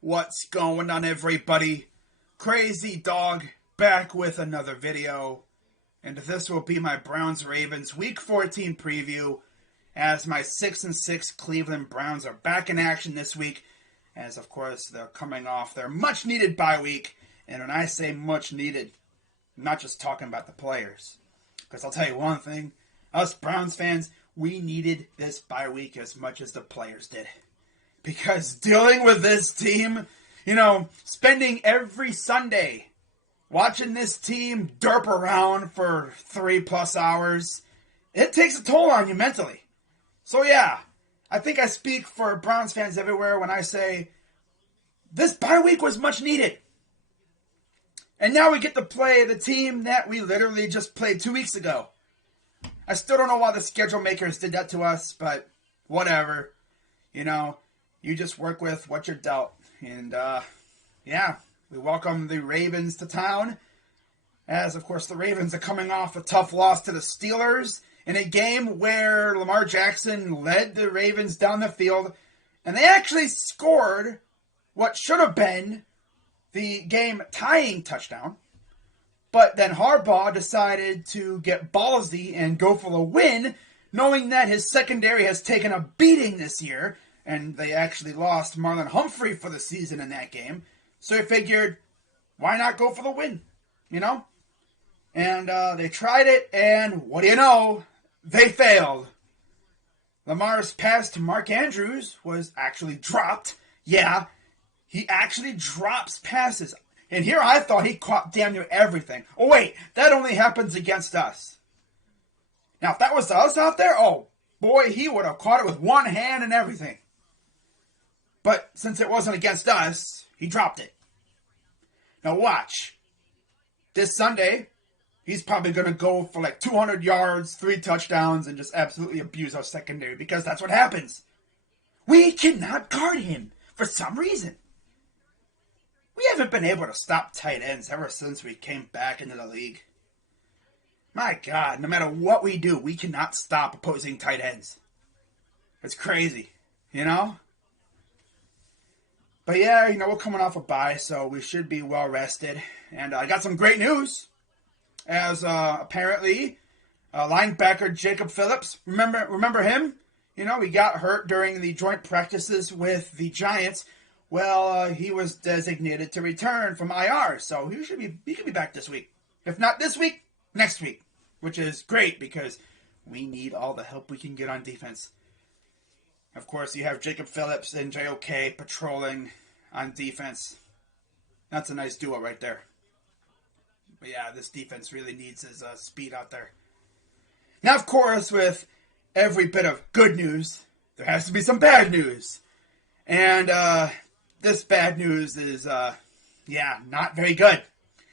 What's going on, everybody? Crazy Dog back with another video, and this will be my Browns Ravens Week 14 preview, as my 6-6 Cleveland Browns are back in action this week, as of course they're coming off their much needed bye week. And when I say much needed, I'm not just talking about the players, because I'll tell you one thing: us Browns fans, we needed this bye week as much as the players did. Because dealing with this team, spending every Sunday watching this team derp around for 3+ hours, it takes a toll on you mentally. So yeah, I think I speak for Browns fans everywhere when I say this bye week was much needed. And now we get to play the team that we literally just played 2 weeks ago. I still don't know why the schedule makers did that to us, but whatever. You just work with what you're dealt. And, we welcome the Ravens to town. As, of course, the Ravens are coming off a tough loss to the Steelers in a game where Lamar Jackson led the Ravens down the field. And they actually scored what should have been the game-tying touchdown. But then Harbaugh decided to get ballsy and go for the win, knowing that his secondary has taken a beating this year. And they actually lost Marlon Humphrey for the season in that game. So he figured, why not go for the win? And they tried it, and what do you know? They failed. Lamar's pass to Mark Andrews was actually dropped. Yeah, he actually drops passes. And here I thought he caught damn near everything. Oh, wait, that only happens against us. Now, if that was us out there, oh, boy, he would have caught it with one hand and everything. But since it wasn't against us, he dropped it. Now watch. This Sunday, he's probably going to go for like 200 yards, 3 touchdowns, and just absolutely abuse our secondary, because that's what happens. We cannot guard him for some reason. We haven't been able to stop tight ends ever since we came back into the league. My God, no matter what we do, we cannot stop opposing tight ends. It's crazy, But yeah, we're coming off a bye, so we should be well rested. And I got some great news, as apparently linebacker Jacob Phillips, remember him? He got hurt during the joint practices with the Giants. Well, he was designated to return from IR, so he could be back this week. If not this week, next week, which is great because we need all the help we can get on defense. Of course, you have Jacob Phillips and JOK patrolling on defense. That's a nice duo right there. But yeah, this defense really needs his speed out there. Now, of course, with every bit of good news, there has to be some bad news. And this bad news is, not very good.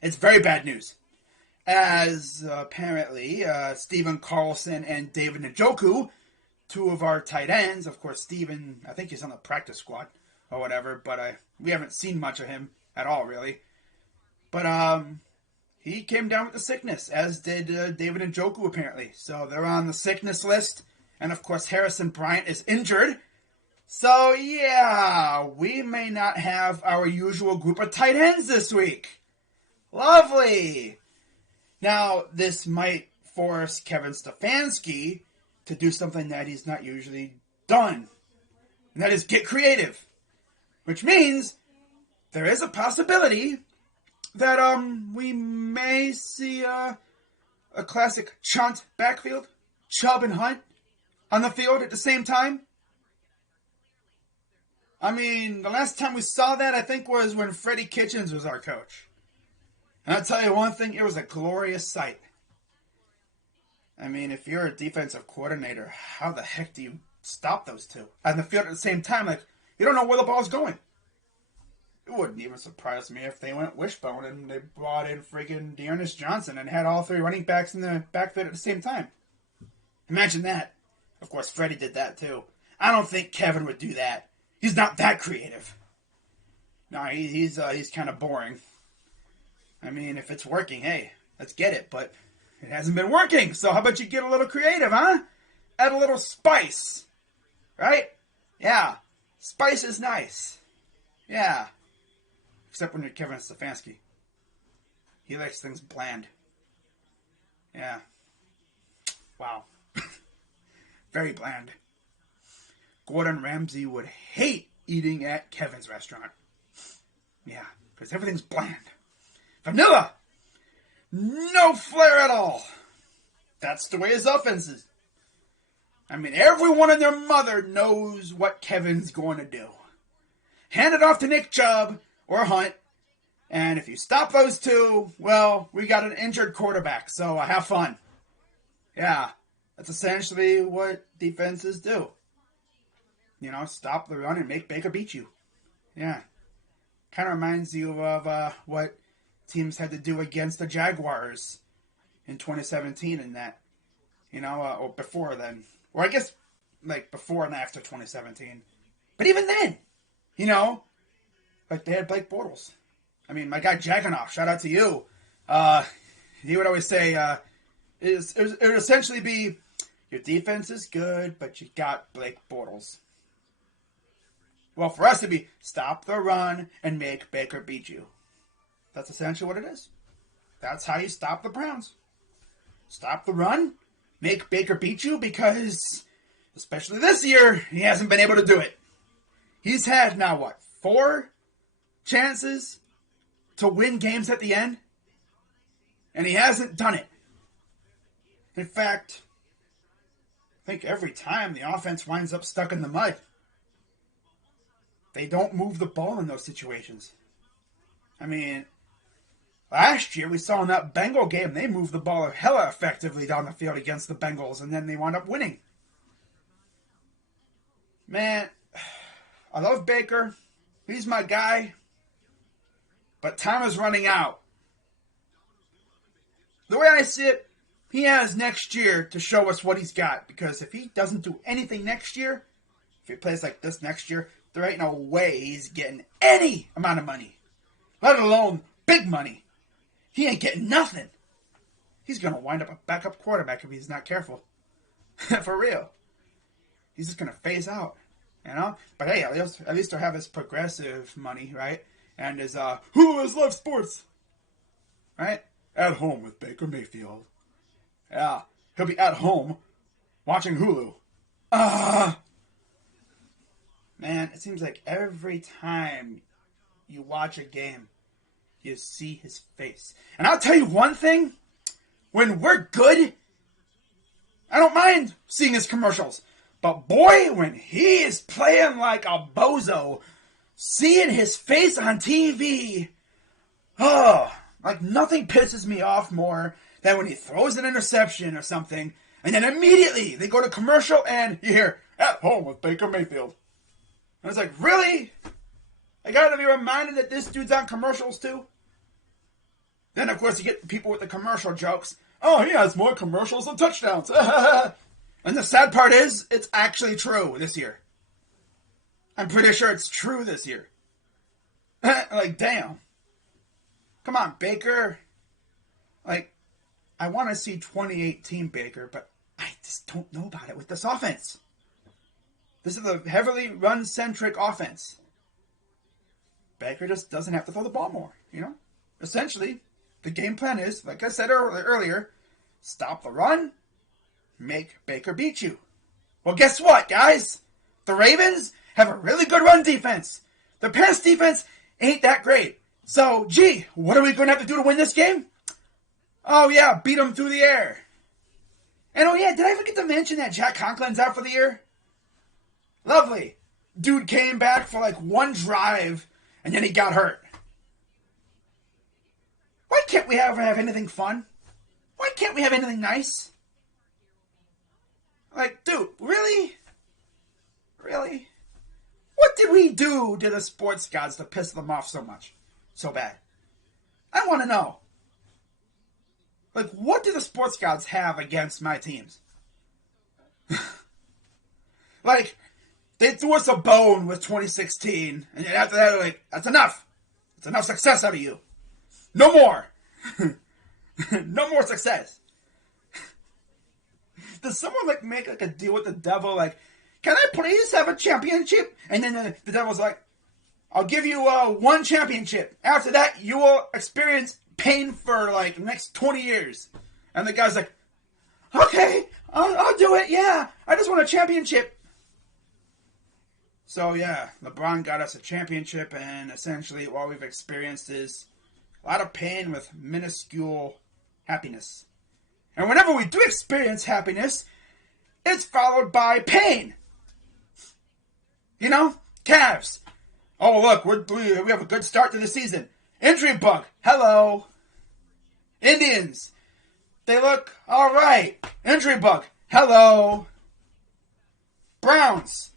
It's very bad news. As apparently Stephen Carlson and David Njoku, 2 of our tight ends, of course, Steven, I think he's on the practice squad or whatever, but we haven't seen much of him at all, really. But he came down with the sickness, as did David Njoku, apparently. So they're on the sickness list. And, of course, Harrison Bryant is injured. So, yeah, we may not have our usual group of tight ends this week. Lovely. Now, this might force Kevin Stefanski to do something that he's not usually done. And that is get creative. Which means there is a possibility that we may see a classic Chunt backfield, Chubb and Hunt on the field at the same time. I mean, the last time we saw that, I think, was when Freddie Kitchens was our coach. And I'll tell you one thing, it was a glorious sight. I mean, if you're a defensive coordinator, how the heck do you stop those two on the field at the same time? Like, you don't know where the ball's going. It wouldn't even surprise me if they went wishbone and they brought in friggin' Dearness Johnson and had all 3 running backs in the backfield at the same time. Imagine that. Of course, Freddie did that too. I don't think Kevin would do that. He's not that creative. No, he's kind of boring. I mean, if it's working, hey, let's get it. But it hasn't been working. So how about you get a little creative, huh? Add a little spice. Right? Yeah. Spice is nice. Yeah. Except when you're Kevin Stefanski. He likes things bland. Yeah. Wow. Very bland. Gordon Ramsay would hate eating at Kevin's restaurant. Yeah, because everything's bland. Vanilla! No flair at all. That's the way his offense is. I mean, everyone and their mother knows what Kevin's going to do. Hand it off to Nick Chubb or Hunt, and if you stop those two, well, we got an injured quarterback, so have fun. Yeah, that's essentially what defenses do. You know, stop the run and make Baker beat you. Yeah. Kind of reminds you of what teams had to do against the Jaguars in 2017 and that, you know, or before then. Or I guess, like, before and after 2017. But even then, you know, like, they had Blake Bortles. I mean, my guy Jackanoff, shout out to you. He would always say, it would essentially be, your defense is good, but you got Blake Bortles. Well, for us, it'd be, stop the run and make Baker beat you. That's essentially what it is. That's how you stop the Browns. Stop the run, make Baker beat you, because, especially this year, he hasn't been able to do it. He's had, now what, 4 chances to win games at the end? And he hasn't done it. In fact, I think every time the offense winds up stuck in the mud. They don't move the ball in those situations. I mean, last year we saw in that Bengal game, they moved the ball hella effectively down the field against the Bengals, and then they wound up winning. Man, I love Baker. He's my guy. But time is running out. The way I see it, he has next year to show us what he's got. Because if he doesn't do anything next year, if he plays like this next year, there ain't no way he's getting any amount of money. Let alone big money. He ain't getting nothing. He's going to wind up a backup quarterback if he's not careful. For real. He's just going to phase out. You know? But hey, at least he'll have his progressive money, right? And his Hulu is Love Sports. Right? At home with Baker Mayfield. Yeah. He'll be at home watching Hulu. Man, it seems like every time you watch a game, you see his face. And I'll tell you one thing. When we're good, I don't mind seeing his commercials. But boy, when he is playing like a bozo, seeing his face on TV, like nothing pisses me off more than when he throws an interception or something, and then immediately they go to commercial and you hear, at home with Baker Mayfield. And it's like, really? I gotta be reminded that this dude's on commercials too? Then, of course, you get people with the commercial jokes. Oh, he has more commercials than touchdowns. And the sad part is, it's actually true this year. I'm pretty sure it's true this year. Like, damn. Come on, Baker. Like, I want to see 2018 Baker, but I just don't know about it with this offense. This is a heavily run-centric offense. Baker just doesn't have to throw the ball more, you know? Essentially, the game plan is, like I said earlier, stop the run, make Baker beat you. Well, guess what, guys? The Ravens have a really good run defense. The pass defense ain't that great. So, gee, what are we going to have to do to win this game? Oh, yeah, beat them through the air. And oh, yeah, did I forget to mention that Jack Conklin's out for the year? Lovely. Dude came back for like one drive, and then he got hurt. Why can't we ever have anything fun? Why can't we have anything nice? Like, dude, really? Really? What did we do to the sports gods to piss them off so much? So bad? I want to know. Like, what do the sports gods have against my teams? Like, they threw us a bone with 2016, and then after that, they're like, that's enough. That's enough success out of you. No more. No more success. Does someone, like, make, like, a deal with the devil, like, can I please have a championship? And then the devil's like, I'll give you one championship. After that, you will experience pain for like the next 20 years. And the guy's like, okay, I'll do it. Yeah, I just want a championship. So yeah, LeBron got us a championship, and essentially what we've experienced is a lot of pain with minuscule happiness. And whenever we do experience happiness, it's followed by pain. You know? Cavs. Oh, look, we have a good start to the season. Injury bug. Hello. Indians. They look all right. Injury bug. Hello. Browns.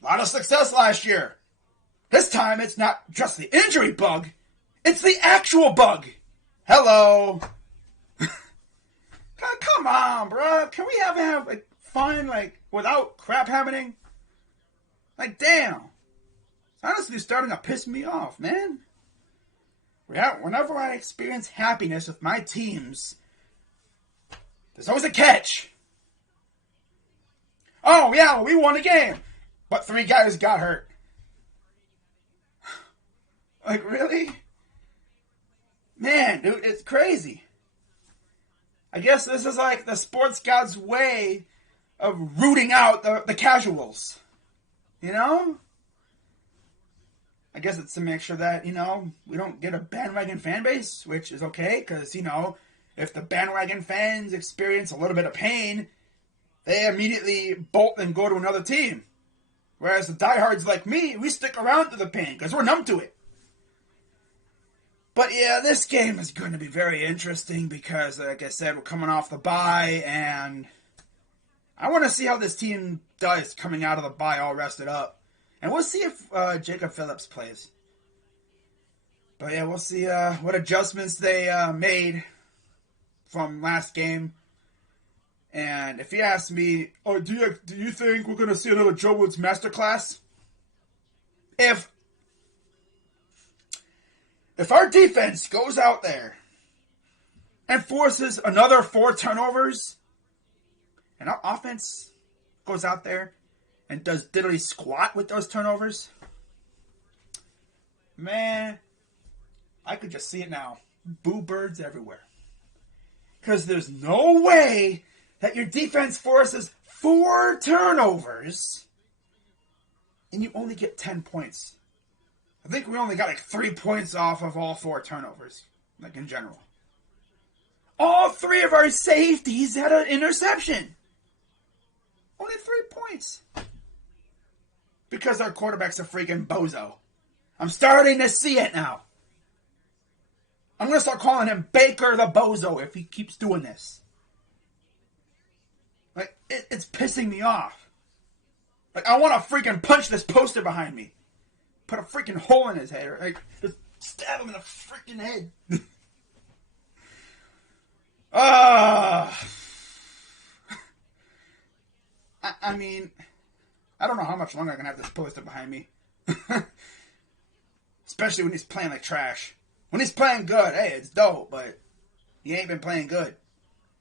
A lot of success last year. This time it's not just the injury bug. It's the actual bug. Hello. Come on, bro. Can we have like fun, like without crap happening? Like, damn. It's honestly starting to piss me off, man. Whenever I experience happiness with my teams, there's always a catch. Oh, yeah, we won a game, but 3 guys got hurt. Like, really? Man, dude, it's crazy. I guess this is like the sports god's way of rooting out the casuals. You know? I guess it's to make sure that, you know, we don't get a bandwagon fan base, which is okay, because, you know, if the bandwagon fans experience a little bit of pain, they immediately bolt and go to another team. Whereas the diehards like me, we stick around through the pain, because we're numb to it. But yeah, this game is going to be very interesting because, like I said, we're coming off the bye, and I want to see how this team does coming out of the bye all rested up. And we'll see if Jacob Phillips plays. But yeah, we'll see what adjustments they made from last game. And if you ask me, oh, do you think we're going to see another Joe Woods masterclass? If our defense goes out there and forces another 4 turnovers, and our offense goes out there and does diddly squat with those turnovers, man, I could just see it now. Boo birds everywhere. Because there's no way that your defense forces 4 turnovers and you only get 10 points. I think we only got like 3 points off of all 4 turnovers, like in general. All 3 of our safeties had an interception. Only 3 points. Because our quarterback's a freaking bozo. I'm starting to see it now. I'm going to start calling him Baker the Bozo if he keeps doing this. Like, it's pissing me off. Like, I want to freaking punch this poster behind me. Put a freaking hole in his head. Or, like, just stab him in the freaking head. I mean, I don't know how much longer I can have this poster behind me. Especially when he's playing like trash. When he's playing good, hey, it's dope, but he ain't been playing good.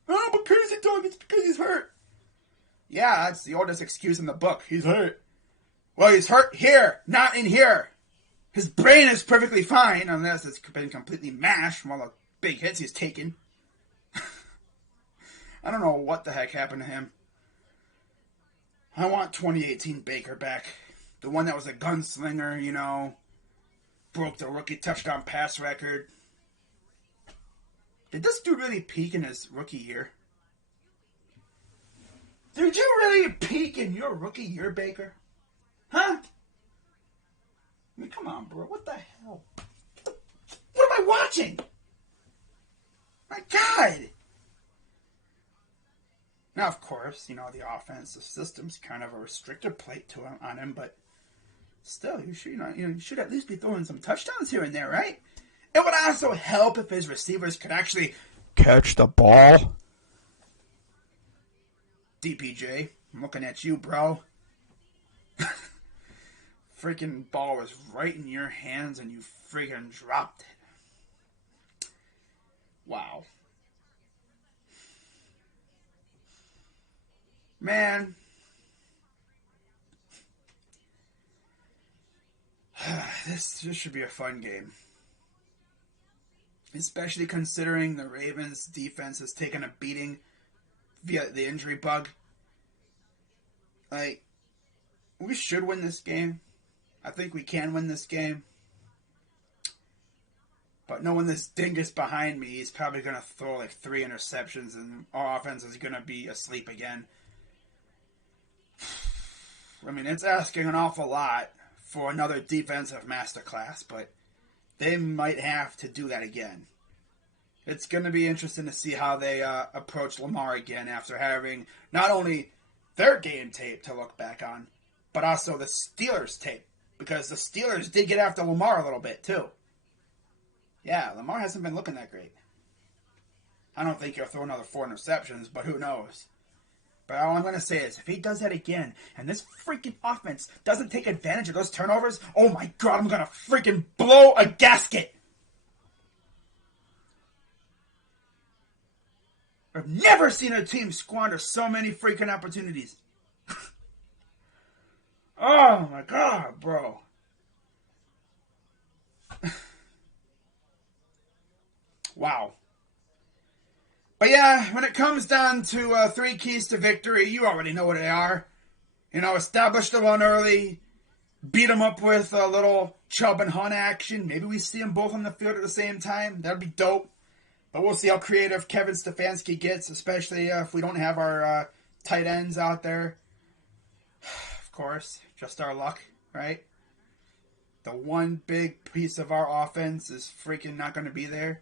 Oh, but Piercy dog, it's because he's hurt. Yeah, that's the oldest excuse in the book. He's hurt. Well, he's hurt here, not in here. His brain is perfectly fine, unless it's been completely mashed from all the big hits he's taken. I don't know what the heck happened to him. I want 2018 Baker back. The one that was a gunslinger, you know. Broke the rookie touchdown pass record. Did this dude really peak in his rookie year? Did you really peak in your rookie year, Baker? Huh? I mean, come on, bro. What the hell? What am I watching? My God. Now, of course, you know, the offensive system's kind of a restricted plate to him, on him, but still, you should at least be throwing some touchdowns here and there, right? It would also help if his receivers could actually catch the ball. DPJ, I'm looking at you, bro. Freaking ball was right in your hands and you freaking dropped it. Wow. Man. This should be a fun game. Especially considering the Ravens defense has taken a beating via the injury bug. Like, we should win this game. I think we can win this game. But knowing this dingus behind me, he's probably going to throw like 3 interceptions and our offense is going to be asleep again. I mean, it's asking an awful lot for another defensive masterclass, but they might have to do that again. It's going to be interesting to see how they approach Lamar again after having not only their game tape to look back on, but also the Steelers tape. Because the Steelers did get after Lamar a little bit, too. Yeah, Lamar hasn't been looking that great. I don't think he'll throw another 4 interceptions, but who knows? But all I'm going to say is, if he does that again, and this freaking offense doesn't take advantage of those turnovers, oh my God, I'm going to freaking blow a gasket. I've never seen a team squander so many freaking opportunities. Oh my God, bro. Wow. But yeah, when it comes down to 3 keys to victory, you already know what they are. You know, establish the run early, beat them up with a little Chubb and Hunt action. Maybe we see them both on the field at the same time. That'd be dope. But we'll see how creative Kevin Stefanski gets, especially if we don't have our tight ends out there. Of course, just our luck, right? The one big piece of our offense is freaking not going to be there.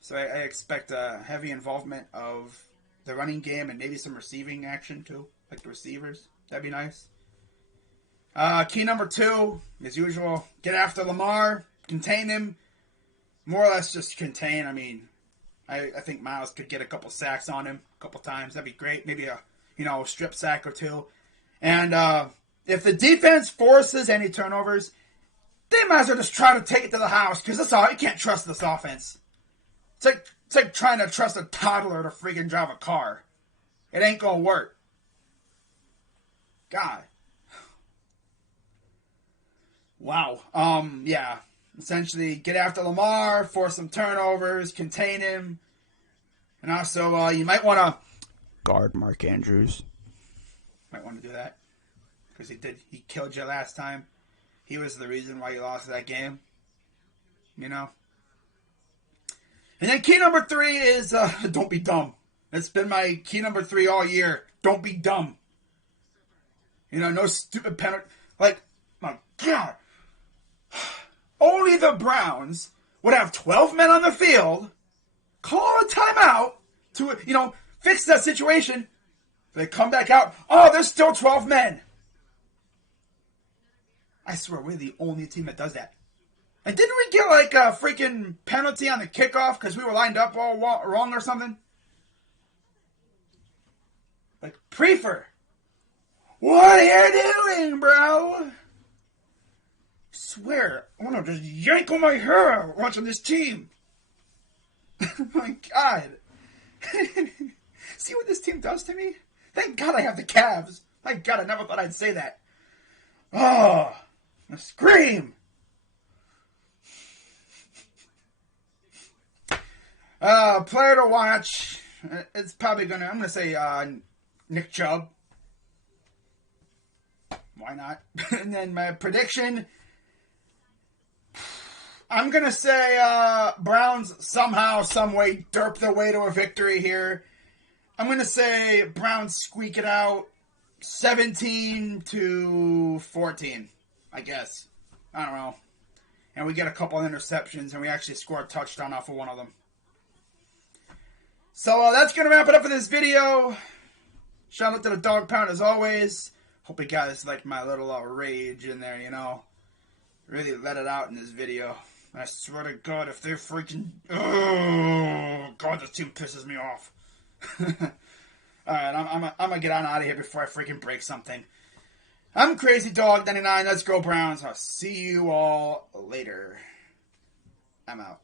So I expect a heavy involvement of the running game and maybe some receiving action too, like the receivers. That'd be nice. Key number 2, as usual, get after Lamar, contain him. More or less just contain. I mean, I think Miles could get a couple sacks on him a couple times. That'd be great. Maybe a strip sack or 2. And if the defense forces any turnovers, they might as well just try to take it to the house because that's all. You can't trust this offense. It's like trying to trust a toddler to freaking drive a car. It ain't gonna work. God. Wow. Yeah. Essentially, get after Lamar, force some turnovers, contain him. And also, you might want to guard Mark Andrews. Might want to do that. Because he killed you last time. He was the reason why you lost that game. You know? And then key number 3 is don't be dumb. That's been my key number 3 all year. Don't be dumb. You know, no stupid penalty. Like, my God. Only the Browns would have 12 men on the field, call a timeout to, fix that situation. They come back out. Oh, there's still 12 men. I swear, we're the only team that does that. And didn't we get like a freaking penalty on the kickoff because we were lined up all wrong or something? Like, Prefer, what are you doing, bro? Swear, I want to just yank on my hair watching this team. My God. See what this team does to me? Thank God I have the Cavs. My God, I never thought I'd say that. Oh, I scream. Player to watch. It's probably I'm going to say Nick Chubb. Why not? And then my prediction, I'm going to say Browns somehow, some way derp their way to a victory here. I'm going to say Browns squeak it out 17-14, I guess. I don't know. And we get a couple of interceptions, and we actually score a touchdown off of one of them. So that's going to wrap it up for this video. Shout out to the Dog Pound as always. Hope you guys liked my little rage in there, Really let it out in this video. I swear to God, if they're freaking... Oh, God, this team pisses me off. Alright, I'm going to get on out of here before I freaking break something. I'm Crazy Dog 99. Let's go Browns. I'll see you all later. I'm out.